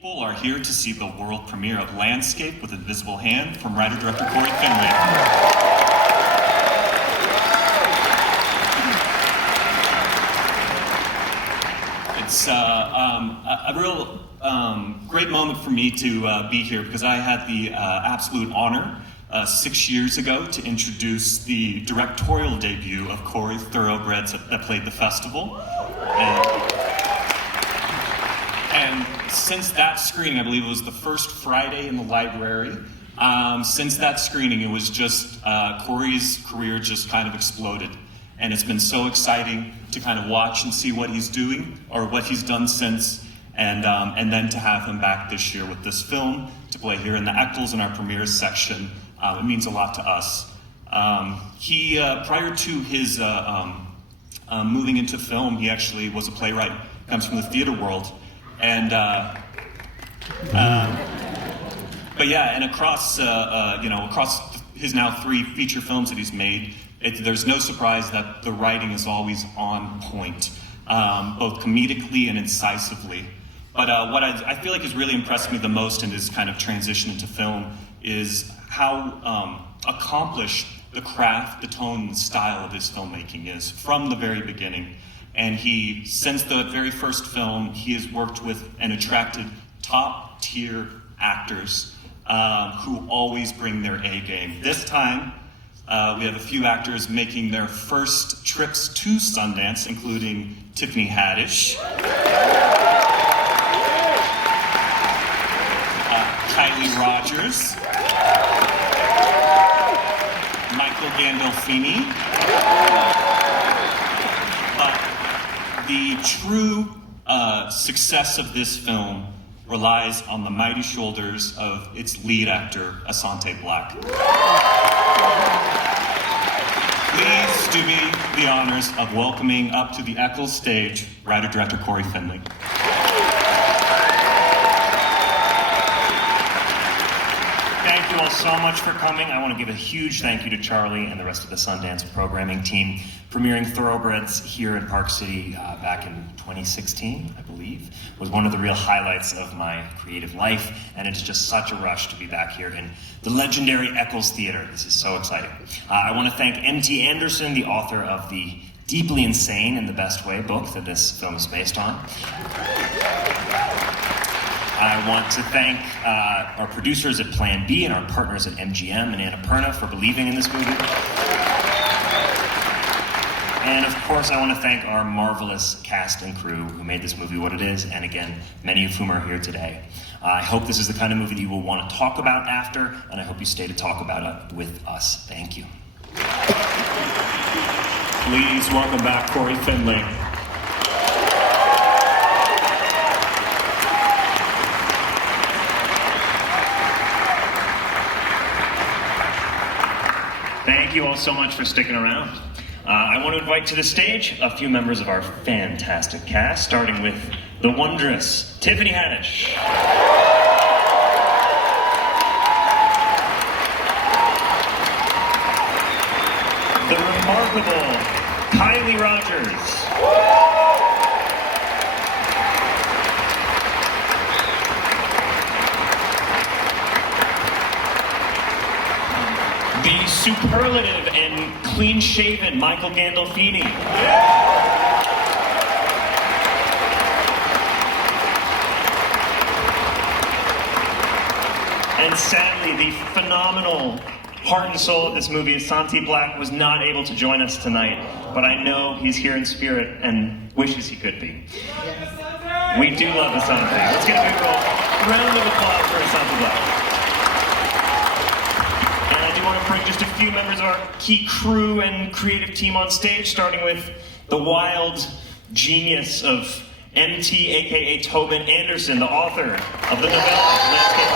People are here to see the world premiere of Landscape with Invisible Hand from writer-director Cory Finley. It's a real great moment for me to be here because I had the absolute honor 6 years ago to introduce the directorial debut of Cory Thoroughbreds that played the festival. And since that screening, I believe it was the first Friday in the library, since that screening, it was just, Cory's career just kind of exploded. And it's been so exciting to kind of watch and see what he's doing, or what he's done since, and then to have him back this year with this film, to play here in the Eccles in our premieres section. It means a lot to us. He, prior to his moving into film, he actually was a playwright, comes from the theater world. And, but yeah, and across, across his now 3 feature films that he's made, there's no surprise that the writing is always on point, both comedically and incisively. But what I feel like has really impressed me the most in his kind of transition into film is how accomplished the craft, the tone, and style of his filmmaking is from the very beginning. And he, since the very first film, he has worked with and attracted top-tier actors who always bring their A game. This time, we have a few actors making their first trips to Sundance, including Tiffany Haddish, Kylie Rogers, Gandolfini. But the true success of this film relies on the mighty shoulders of its lead actor, Asante Blackk. Please do me the honors of welcoming up to the Eccles stage, writer-director Cory Finley. Thank you all so much for coming. I want to give a huge thank you to Charlie and the rest of the Sundance programming team. Premiering Thoroughbreds here in Park City back in 2016, I believe, was one of the real highlights of my creative life, and it's just such a rush to be back here in the legendary Eccles Theater. This is so exciting. I want to thank M.T. Anderson, the author of the deeply insane in the best way book that this film is based on. I want to thank our producers at Plan B and our partners at MGM and Annapurna for believing in this movie. And of course, I want to thank our marvelous cast and crew who made this movie what it is, and again, many of whom are here today. I hope this is the kind of movie that you will want to talk about after, and I hope you stay to talk about it with us. Thank you. Please welcome back Cory Finley. Thank you all so much for sticking around. I want to invite to the stage a few members of our fantastic cast, starting with the wondrous Tiffany Haddish. The remarkable Kylie Rogers. The superlative and clean-shaven Michael Gandolfini. And sadly, the phenomenal heart and soul of this movie, Asante Blackk, was not able to join us tonight, but I know he's here in spirit and wishes he could be. We do love Asante. Let's get a big round of applause for Asante Blackk. I want to bring just a few members of our key crew and creative team on stage, starting with the wild genius of MT, aka Tobin Anderson, the author of the novella Landscape.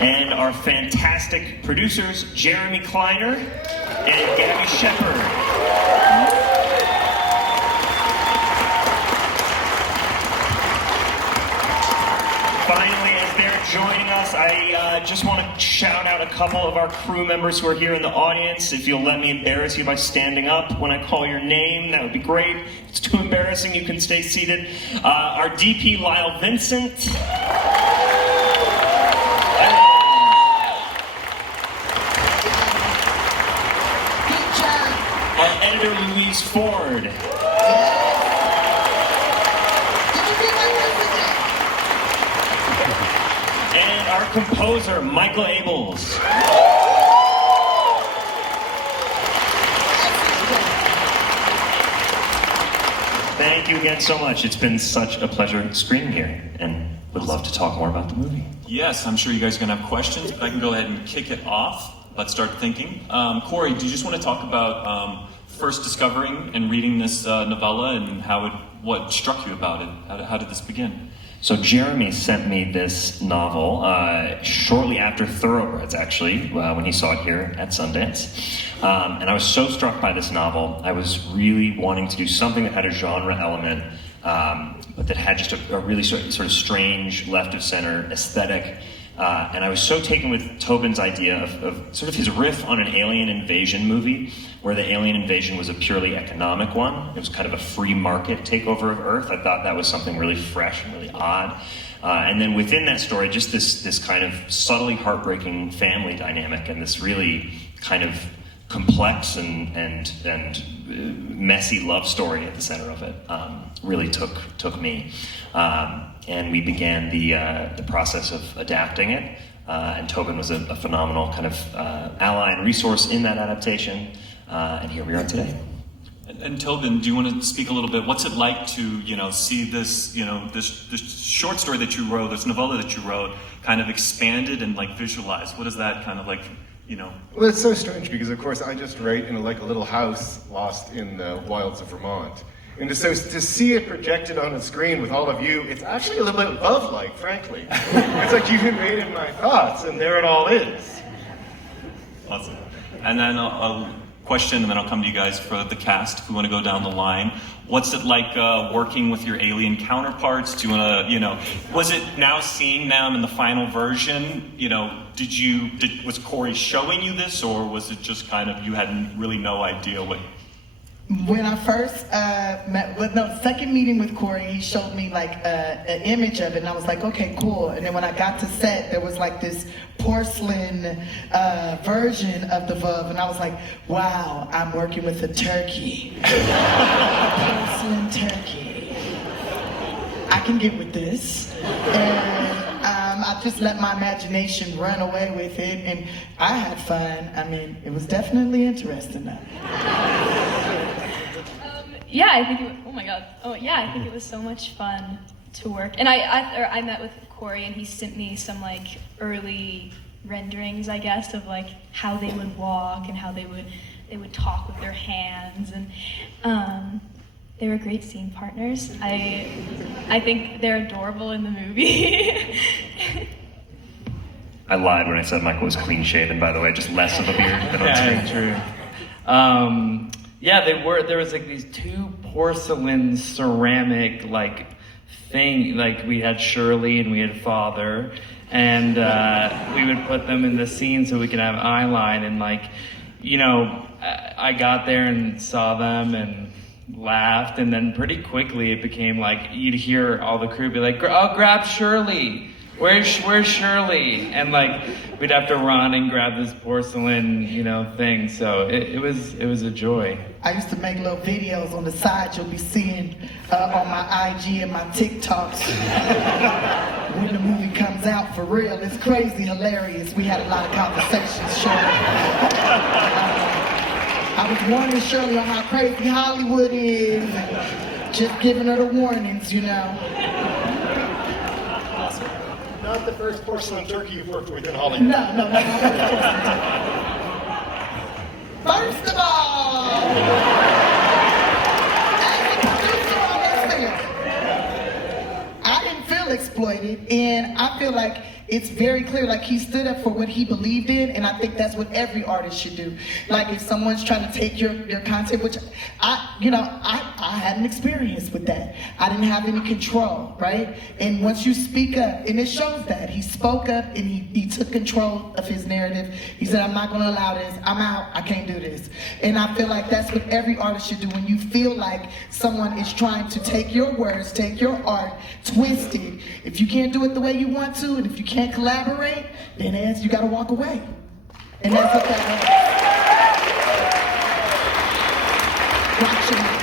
And our fantastic producers, Jeremy Kleiner and Gabby Shepard. Finally, as they're joining us, I just want to shout out a couple of our crew members who are here in the audience. If you'll let me embarrass you by standing up when I call your name, that would be great. If it's too embarrassing, you can stay seated. Our DP, Lyle Vincent. Our editor, Louise Ford. And our composer, Michael Abels. Thank you again so much. It's been such a pleasure screening here, and would love to talk more about the movie. Yes, I'm sure you guys are going to have questions, but I can go ahead and kick it off. Let's start thinking. Cory, do you just want to talk about first discovering and reading this novella and what struck you about it? How did this begin? So Jeremy sent me this novel shortly after Thoroughbreds, actually, when he saw it here at Sundance. And I was so struck by this novel. I was really wanting to do something that had a genre element, but that had just a really sort of strange left-of-center aesthetic. And I was so taken with Tobin's idea of sort of his riff on an alien invasion movie, where the alien invasion was a purely economic one. It was kind of a free market takeover of Earth. I thought that was something really fresh and really odd. And then within that story, just this kind of subtly heartbreaking family dynamic and this really kind of complex and messy love story at the center of it really took me. And we began the process of adapting it. And Tobin was a phenomenal kind of ally and resource in that adaptation. And here we are today. And Tobin, do you want to speak a little bit? What's it like to, see this, this short story that you wrote, this novella that you wrote, kind of expanded and visualized? What is that kind of like, Well, it's so strange because, of course, I just write in a little house lost in the wilds of Vermont. And to see it projected on a screen with all of you, it's actually a little bit love-like, frankly. It's like you've invaded my thoughts, and there it all is. Awesome. And then a question, and then I'll come to you guys for the cast, if we want to go down the line. What's it like working with your alien counterparts? Do you want to, was it now seeing them in the final version? Was Cory showing you this, or was it just kind of, you had really no idea what? When I first second meeting with Cory, he showed me an image of it, and I was like, okay, cool. And then when I got to set, there was this porcelain version of the Veuve, and I was like, wow, I'm working with a turkey. A porcelain turkey. I can get with this. And I just let my imagination run away with it, and I had fun. I mean, it was definitely interesting though. Yeah, I think I think it was so much fun to work. And I met with Cory, and he sent me some early renderings, I guess, of how they would walk and how they would talk with their hands, and they were great scene partners. I think they're adorable in the movie. I lied when I said Michael was clean shaven, by the way, just less of a beard than on screen. True. Yeah, they were. There was these two porcelain ceramic thing. We had Shirley and we had Father, and we would put them in the scene so we could have eye line. And I got there and saw them and laughed, and then pretty quickly it became you'd hear all the crew be like, "Oh, grab Shirley. Where's Shirley?" And we'd have to run and grab this porcelain, thing. So it was a joy. I used to make little videos on the side you'll be seeing on my IG and my TikToks when the movie comes out for real. It's crazy hilarious. We had a lot of conversations, Shirley. I was warning Shirley on how crazy Hollywood is, just giving her the warnings, Not the first porcelain turkey you've worked with in Hollywood. No. First of all, as a producer on this film, I didn't feel exploited, and I feel like it's very clear, he stood up for what he believed in, and I think that's what every artist should do. If someone's trying to take your content, which I I hadn't experienced with that. I didn't have any control, right? And once you speak up, and it shows that, he spoke up and he took control of his narrative. He said, I'm not gonna allow this, I'm out, I can't do this. And I feel like that's what every artist should do. When you feel like someone is trying to take your words, take your art, twist it, if you can't do it the way you want to, and if you can't collaborate, then you gotta walk away. And that's what that was. Watch it.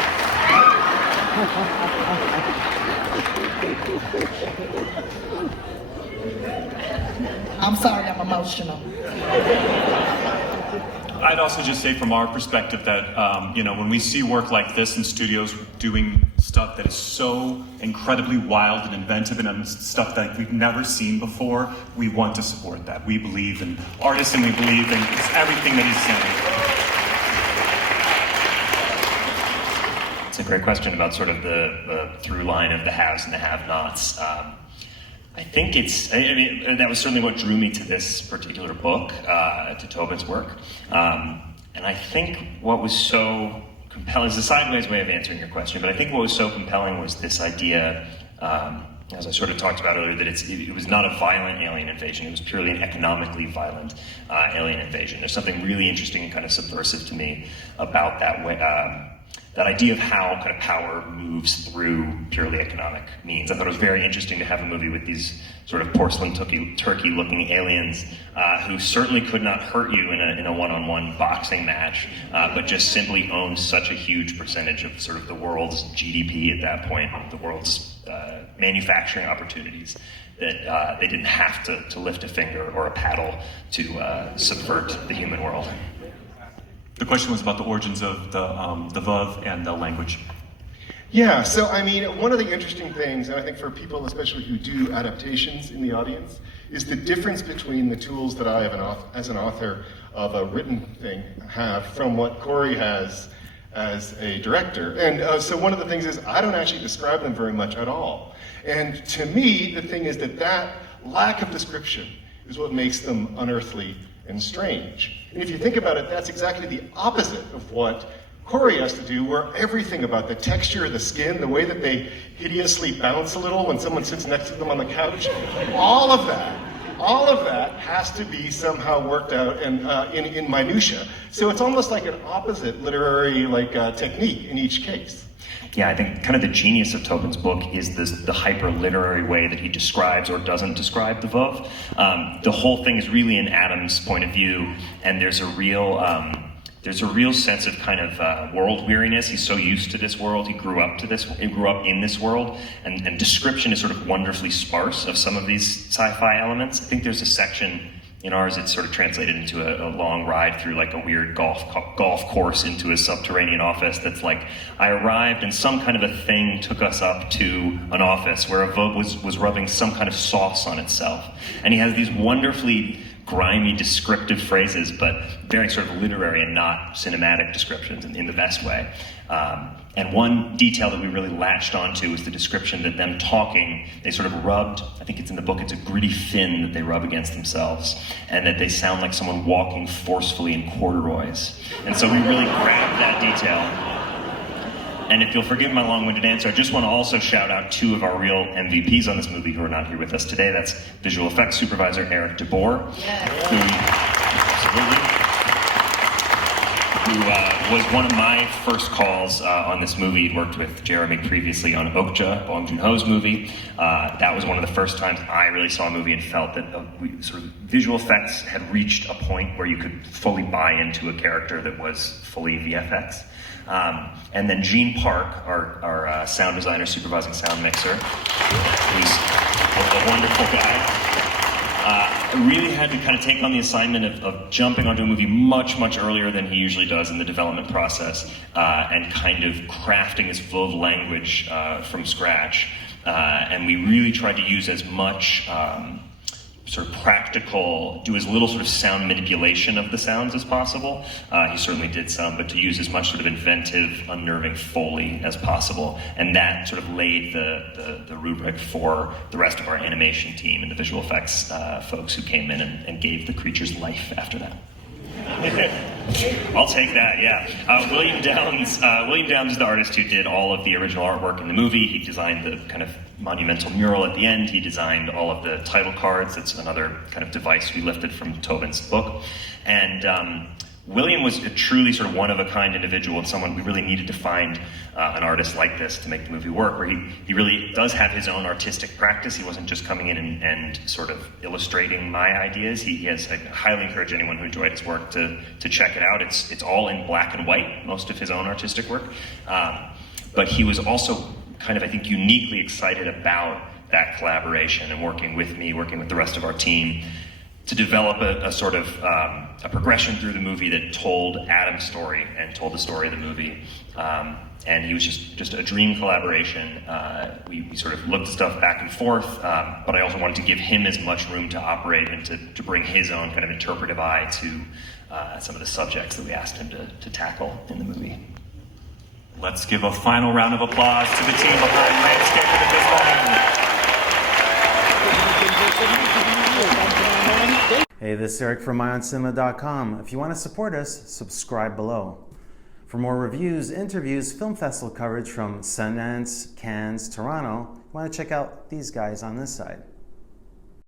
I'm sorry, I'm emotional. I'd also just say from our perspective that, when we see work like this in studios doing stuff that is so incredibly wild and inventive and stuff that we've never seen before, we want to support that. We believe in artists and we believe in everything that he's saying. It's a great question about sort of the through line of the haves and the have-nots. I think that was certainly what drew me to this particular book, to Tobin's work. And I think what was so compelling, is a sideways way of answering your question, but I think what was so compelling was this idea, as I sort of talked about earlier, that it was not a violent alien invasion, it was purely an economically violent alien invasion. There's something really interesting and kind of subversive to me about that way. That idea of how kind of power moves through purely economic means. I thought it was very interesting to have a movie with these sort of porcelain turkey-looking aliens who certainly could not hurt you in a one-on-one boxing match, but just simply owned such a huge percentage of sort of the world's GDP at that point, the world's manufacturing opportunities, that they didn't have to lift a finger or a paddle to subvert the human world. The question was about the origins of the veuve and the language. Yeah, so I mean, one of the interesting things, and I think for people especially who do adaptations in the audience, is the difference between the tools that I have as an author of a written thing have from what Cory has as a director. And so one of the things is I don't actually describe them very much at all. And to me, the thing is that lack of description is what makes them unearthly and strange. And if you think about it, that's exactly the opposite of what Cory has to do, where everything about the texture of the skin, the way that they hideously bounce a little when someone sits next to them on the couch, all of that has to be somehow worked out and in minutia. So it's almost like an opposite literary technique in each case. Yeah, I think kind of the genius of Tobin's book is the hyper-literary way that he describes or doesn't describe the veuve. The whole thing is really in Adam's point of view, and there's a real sense of kind of world weariness. He's so used to this world, he grew up in this world, and description is sort of wonderfully sparse of some of these sci-fi elements. I think there's a section in ours, it's sort of translated into a long ride through like a weird golf course into a subterranean office that's like, I arrived and some kind of a thing took us up to an office where a veuve was rubbing some kind of sauce on itself. And he has these wonderfully grimy descriptive phrases, but very sort of literary and not cinematic descriptions in the best way. And one detail that we really latched onto was the description that them talking, they sort of rubbed, I think it's in the book, it's a gritty fin that they rub against themselves, and that they sound like someone walking forcefully in corduroys. And so we really grabbed that detail. And if you'll forgive my long-winded answer, I just want to also shout out two of our real MVPs on this movie who are not here with us today. That's visual effects supervisor Eric DeBoer, who was one of my first calls on this movie. He'd worked with Jeremy previously on Okja, Bong Joon-ho's movie. That was one of the first times I really saw a movie and felt that sort of visual effects had reached a point where you could fully buy into a character that was fully VFX. And then Gene Park, our sound designer, supervising sound mixer, who's a wonderful guy. Really had to kind of take on the assignment of jumping onto a movie much, much earlier than he usually does in the development process, and kind of crafting his veuve language from scratch. And we really tried to use as much sort of practical, do as little sort of sound manipulation of the sounds as possible. He certainly did some, but to use as much sort of inventive, unnerving Foley as possible. And that sort of laid the rubric for the rest of our animation team and the visual effects folks who came in and gave the creatures life after that. I'll take that, yeah. William Downs is the artist who did all of the original artwork in the movie. He designed the kind of monumental mural at the end. He designed all of the title cards. It's another kind of device we lifted from Tobin's book. And William was a truly sort of one-of-a-kind individual and someone we really needed to find an artist like this to make the movie work, where he really does have his own artistic practice. He wasn't just coming in and sort of illustrating my ideas. He has, I highly encourage anyone who enjoyed his work to check it out. It's all in black and white, most of his own artistic work. But he was also kind of, I think, uniquely excited about that collaboration and working with me, working with the rest of our team, to develop a sort of a progression through the movie that told Adam's story and told the story of the movie. And he was just a dream collaboration. We sort of looked at stuff back and forth, but I also wanted to give him as much room to operate and to bring his own kind of interpretive eye to some of the subjects that we asked him to tackle in the movie. Let's give a final round of applause to the team behind Landscape of the Film. Hey, this is Eric from IONCINEMA.com. If you want to support us, subscribe below. For more reviews, interviews, film festival coverage from Sundance, Cannes, Toronto, you want to check out these guys on this side.